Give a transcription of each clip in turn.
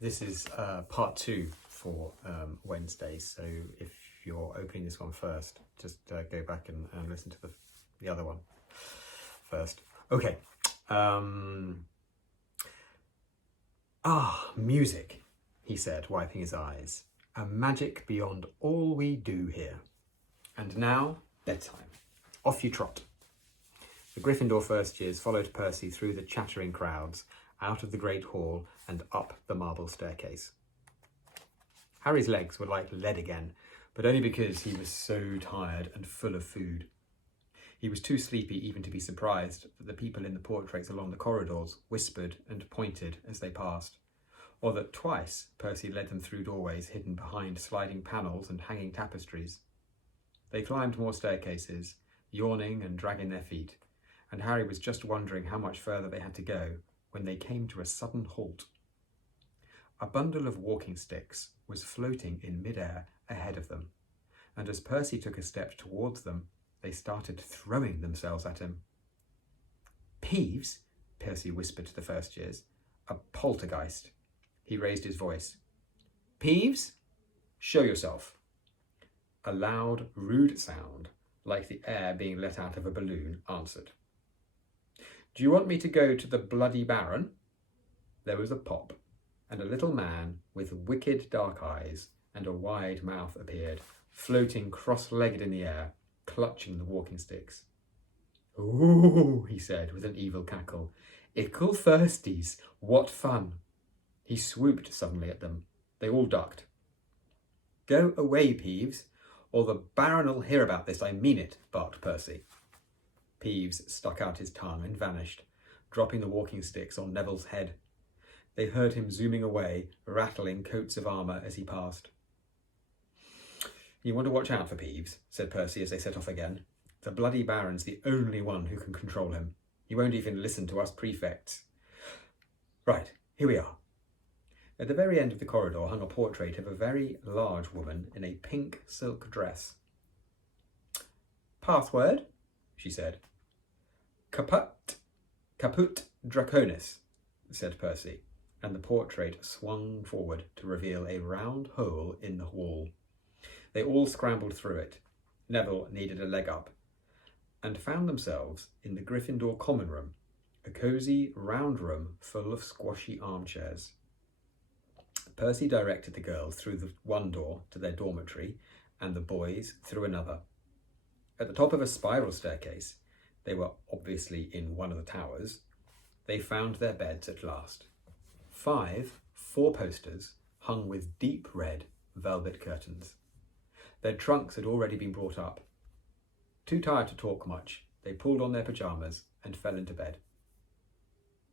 This is part 2 for Wednesday, so if you're opening this one first, just go back and listen to the other one first. Okay. Music, he said, wiping his eyes. A magic beyond all we do here. And now, bedtime. Off you trot. The Gryffindor first years followed Percy through the chattering crowds, out of the great hall and up the marble staircase. Harry's legs were like lead again, but only because he was so tired and full of food. He was too sleepy even to be surprised that the people in the portraits along the corridors whispered and pointed as they passed, or that twice Percy led them through doorways hidden behind sliding panels and hanging tapestries. They climbed more staircases, yawning and dragging their feet, and Harry was just wondering how much further they had to go when they came to a sudden halt. A bundle of walking sticks was floating in midair ahead of them, and as Percy took a step towards them, they started throwing themselves at him. "Peeves," Percy whispered to the first years. "A poltergeist." He raised his voice. "Peeves, show yourself." A loud, rude sound, like the air being let out of a balloon, answered. "Do you want me to go to the Bloody Baron?" There was a pop, and a little man with wicked dark eyes and a wide mouth appeared, floating cross-legged in the air, clutching the walking sticks. "Ooh," he said with an evil cackle. "Ickle thirsties, what fun!" He swooped suddenly at them. They all ducked. "Go away, Peeves, or the Baron'll hear about this, I mean it," barked Percy. Peeves stuck out his tongue and vanished, dropping the walking sticks on Neville's head. They heard him zooming away, rattling coats of armour as he passed. "You want to watch out for Peeves," said Percy as they set off again. "The Bloody Baron's the only one who can control him. He won't even listen to us prefects. Right, here we are." At the very end of the corridor hung a portrait of a very large woman in a pink silk dress. "Password," she said. Caput Draconis," said Percy, and the portrait swung forward to reveal a round hole in the wall. They all scrambled through it. Neville needed a leg up, and found themselves in the Gryffindor common room, a cosy round room full of squashy armchairs. Percy directed the girls through the one door to their dormitory, and the boys through another. At the top of a spiral staircase, they were obviously in one of the towers, they found their beds at last. 5 four-posters hung with deep red velvet curtains. Their trunks had already been brought up. Too tired to talk much, they pulled on their pyjamas and fell into bed.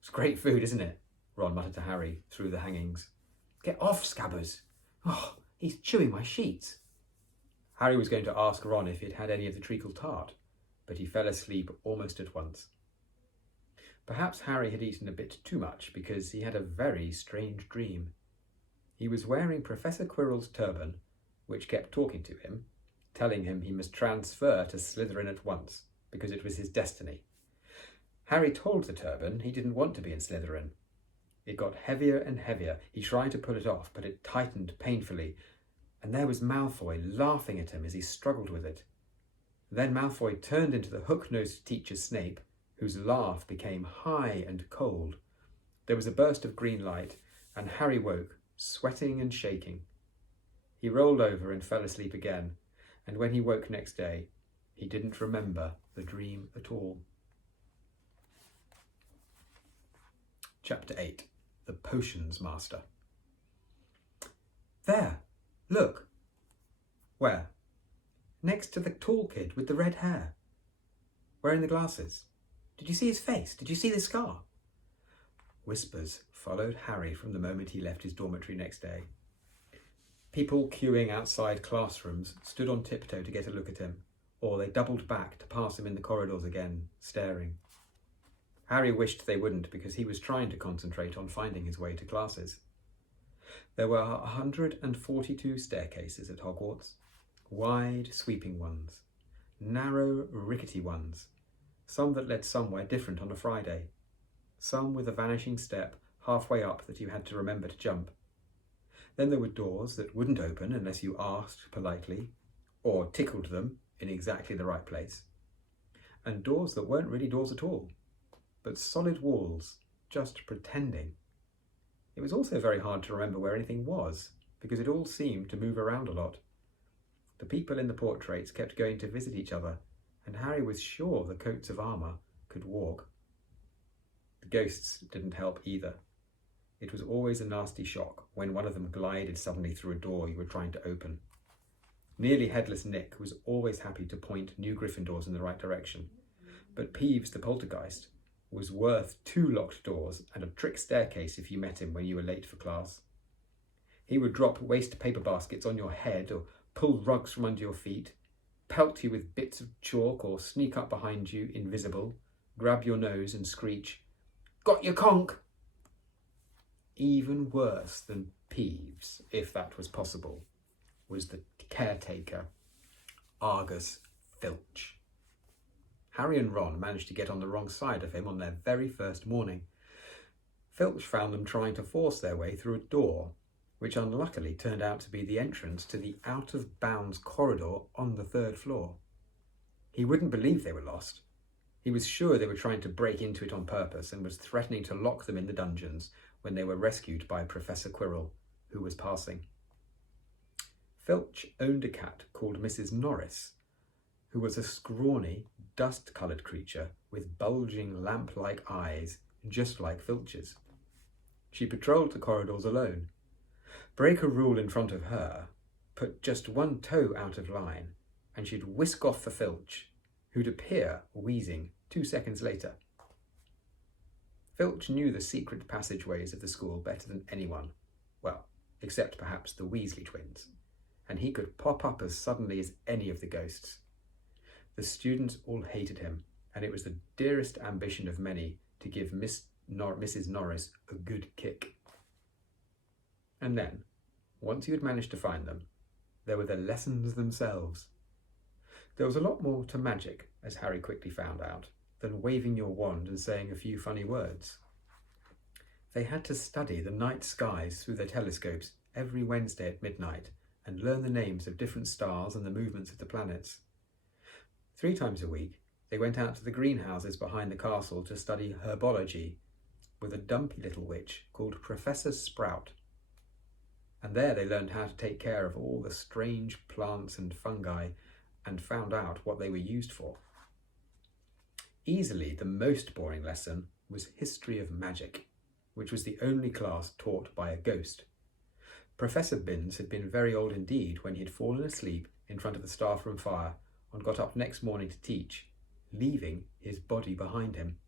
"It's great food, isn't it?" Ron muttered to Harry through the hangings. "Get off, Scabbers! Oh, he's chewing my sheets." Harry was going to ask Ron if he'd had any of the treacle tart, but he fell asleep almost at once. Perhaps Harry had eaten a bit too much because he had a very strange dream. He was wearing Professor Quirrell's turban, which kept talking to him, telling him he must transfer to Slytherin at once because it was his destiny. Harry told the turban he didn't want to be in Slytherin. It got heavier and heavier. He tried to pull it off, but it tightened painfully, and there was Malfoy laughing at him as he struggled with it. Then Malfoy turned into the hook-nosed teacher Snape, whose laugh became high and cold. There was a burst of green light, and Harry woke, sweating and shaking. He rolled over and fell asleep again, and when he woke next day, he didn't remember the dream at all. Chapter 8. The Potions Master. "There, look." "Where?" "Next to the tall kid with the red hair." "Wearing the glasses. Did you see his face? Did you see the scar?" Whispers followed Harry from the moment he left his dormitory next day. People queuing outside classrooms stood on tiptoe to get a look at him, or they doubled back to pass him in the corridors again, staring. Harry wished they wouldn't because he was trying to concentrate on finding his way to classes. There were 142 staircases at Hogwarts, wide, sweeping ones, narrow, rickety ones, some that led somewhere different on a Friday, some with a vanishing step halfway up that you had to remember to jump, Then there were doors that wouldn't open unless you asked politely or tickled them in exactly the right place. And doors that weren't really doors at all, but solid walls, just pretending. It was also very hard to remember where anything was, because it all seemed to move around a lot. The people in the portraits kept going to visit each other, and Harry was sure the coats of armour could walk. The ghosts didn't help either. It was always a nasty shock when one of them glided suddenly through a door you were trying to open. Nearly Headless Nick was always happy to point new Gryffindors in the right direction, but Peeves the poltergeist was worth 2 locked doors and a trick staircase if you met him when you were late for class. He would drop waste paper baskets on your head or pull rugs from under your feet, pelt you with bits of chalk or sneak up behind you invisible, grab your nose and screech, "Got your conch!" Even worse than Peeves, if that was possible, was the caretaker, Argus Filch. Harry and Ron managed to get on the wrong side of him on their very first morning. Filch found them trying to force their way through a door, which unluckily turned out to be the entrance to the out-of-bounds corridor on the 3rd floor. He wouldn't believe they were lost. He was sure they were trying to break into it on purpose and was threatening to lock them in the dungeons when they were rescued by Professor Quirrell, who was passing. Filch owned a cat called Mrs. Norris, who was a scrawny, dust-coloured creature with bulging lamp-like eyes, just like Filch's. She patrolled the corridors alone. Break a rule in front of her, put just one toe out of line, and she'd whisk off for Filch, who'd appear wheezing 2 seconds later. Filch knew the secret passageways of the school better than anyone, well, except perhaps the Weasley twins, and he could pop up as suddenly as any of the ghosts. The students all hated him, and it was the dearest ambition of many to give Mrs. Norris a good kick. And then, once you had managed to find them, there were the lessons themselves. There was a lot more to magic, as Harry quickly found out, than waving your wand and saying a few funny words. They had to study the night skies through their telescopes every Wednesday at midnight and learn the names of different stars and the movements of the planets. 3 times a week, they went out to the greenhouses behind the castle to study herbology with a dumpy little witch called Professor Sprout. And there they learned how to take care of all the strange plants and fungi and found out what they were used for. Easily the most boring lesson was History of Magic, which was the only class taught by a ghost. Professor Binns had been very old indeed when he had fallen asleep in front of the staff room fire and got up next morning to teach, leaving his body behind him.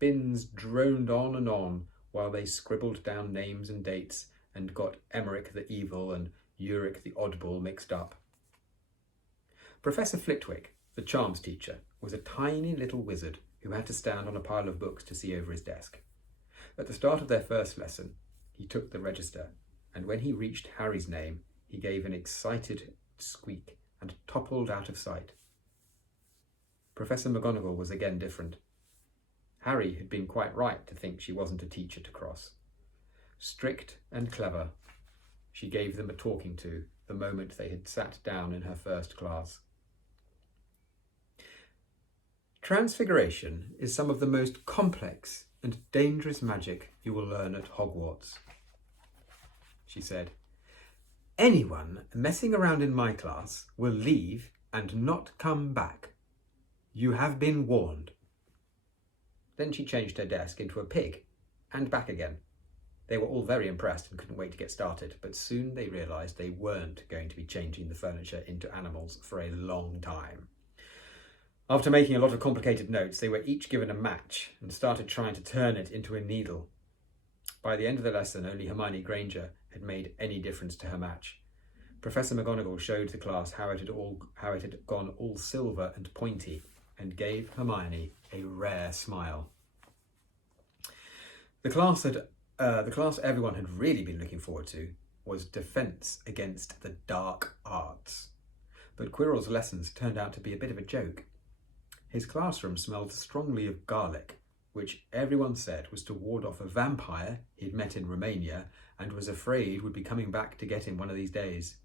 Binns droned on and on while they scribbled down names and dates and got Emmerich the Evil and Uric the Oddball mixed up. Professor Flitwick, the charms teacher, was a tiny little wizard who had to stand on a pile of books to see over his desk. At the start of their first lesson, he took the register, and when he reached Harry's name, he gave an excited squeak and toppled out of sight. Professor McGonagall was again different. Harry had been quite right to think she wasn't a teacher to cross. Strict and clever, she gave them a talking to the moment they had sat down in her first class. Transfiguration is some of the most complex and dangerous magic you will learn at Hogwarts, she said. Anyone messing around in my class will leave and not come back. You have been warned. Then she changed her desk into a pig and back again. They were all very impressed and couldn't wait to get started, but soon they realised they weren't going to be changing the furniture into animals for a long time. After making a lot of complicated notes, they were each given a match and started trying to turn it into a needle. By the end of the lesson, only Hermione Granger had made any difference to her match. Professor McGonagall showed the class how it had gone all silver and pointy and gave Hermione a rare smile. The class everyone had really been looking forward to was Defence Against the Dark Arts. But Quirrell's lessons turned out to be a bit of a joke. His classroom smelled strongly of garlic, which everyone said was to ward off a vampire he'd met in Romania and was afraid would be coming back to get him one of these days.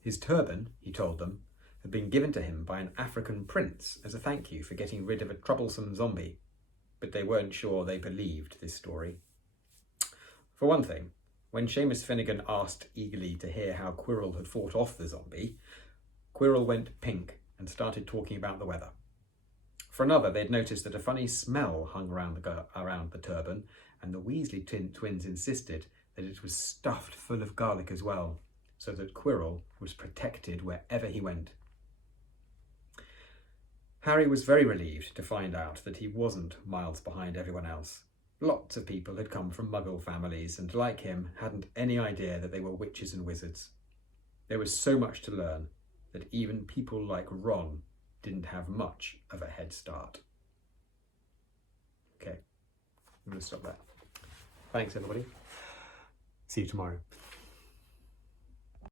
His turban, he told them, had been given to him by an African prince as a thank you for getting rid of a troublesome zombie, but they weren't sure they believed this story. For one thing, when Seamus Finnegan asked eagerly to hear how Quirrell had fought off the zombie, Quirrell went pink and started talking about the weather. For another, they'd noticed that a funny smell hung around the turban, and the Weasley twins insisted that it was stuffed full of garlic as well, so that Quirrell was protected wherever he went. Harry was very relieved to find out that he wasn't miles behind everyone else. Lots of people had come from Muggle families and, like him, hadn't any idea that they were witches and wizards. There was so much to learn that even people like Ron didn't have much of a head start. Okay, I'm going to stop there. Thanks, everybody. See you tomorrow.